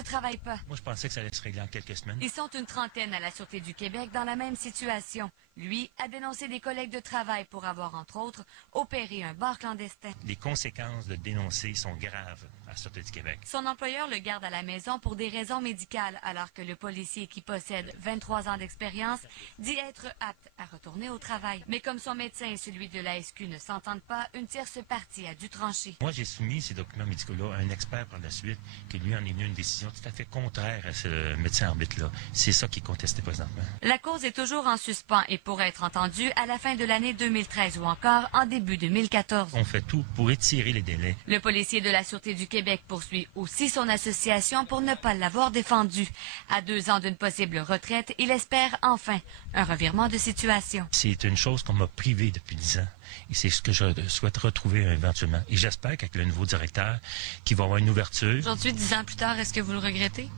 ne travaillent pas. Moi, je pensais que ça allait se régler en quelques semaines. Ils sont une trentaine à la Sûreté du Québec dans la même situation. Lui a dénoncé des collègues de travail pour avoir, entre autres, opéré un bar clandestin. Les conséquences de dénoncer sont graves à la Sûreté du Québec. Son employeur le garde à la maison pour des raisons médicales, alors que le policier qui possède 23 ans d'expérience dit être apte à retourner au travail. Mais comme son médecin et celui de la SQ ne s'entendent pas, une tierce partie a dû trancher. Moi, j'ai soumis ces documents médicaux-là à un expert par la suite, qui lui en est venu une décision tout à fait contraire à ce médecin-arbitre-là. C'est ça qui est contesté présentement. La cause est toujours en suspens et pourrait être entendue à la fin de l'année 2013 ou encore en début 2014. On fait tout pour étirer les délais. Le policier de la Sûreté du Québec poursuit aussi son association pour ne pas l'avoir défendu. À 2 ans d'une possible retraite, il espère enfin un revirement de situation. C'est une chose qu'on m'a privée depuis 10 ans. Et c'est ce que je souhaite retrouver éventuellement. Et j'espère qu'avec le nouveau directeur, qu'il va y avoir une ouverture. Aujourd'hui, 10 ans plus tard, est-ce que vous le regrettez?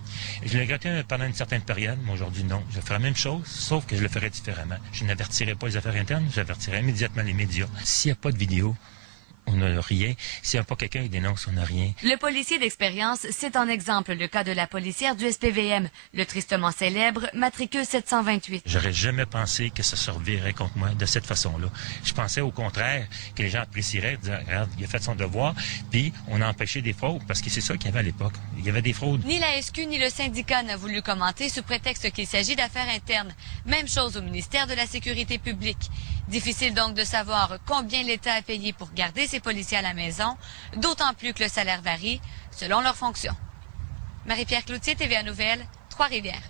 Je le regrettais pendant une certaine période, mais aujourd'hui, non. Je ferai la même chose, sauf que je le ferai différemment. Je n'avertirai pas les affaires internes, j'avertirai immédiatement les médias. S'il n'y a pas de vidéo, on n'a rien. S'il n'y a pas quelqu'un qui dénonce, on n'a rien. Le policier d'expérience, c'est en exemple le cas de la policière du SPVM, le tristement célèbre matricule 728. J'aurais jamais pensé que ça se revirait contre moi de cette façon-là. Je pensais au contraire que les gens apprécieraient, dire, regarde, il a fait son devoir, puis on a empêché des fraudes, parce que c'est ça qu'il y avait à l'époque. Il y avait des fraudes. Ni la SQ ni le syndicat n'a voulu commenter sous prétexte qu'il s'agit d'affaires internes. Même chose au ministère de la Sécurité publique. Difficile donc de savoir combien l'État a payé pour garder ses policiers à la maison, d'autant plus que le salaire varie selon leur fonction. Marie-Pierre Cloutier, TVA Nouvelles, Trois-Rivières.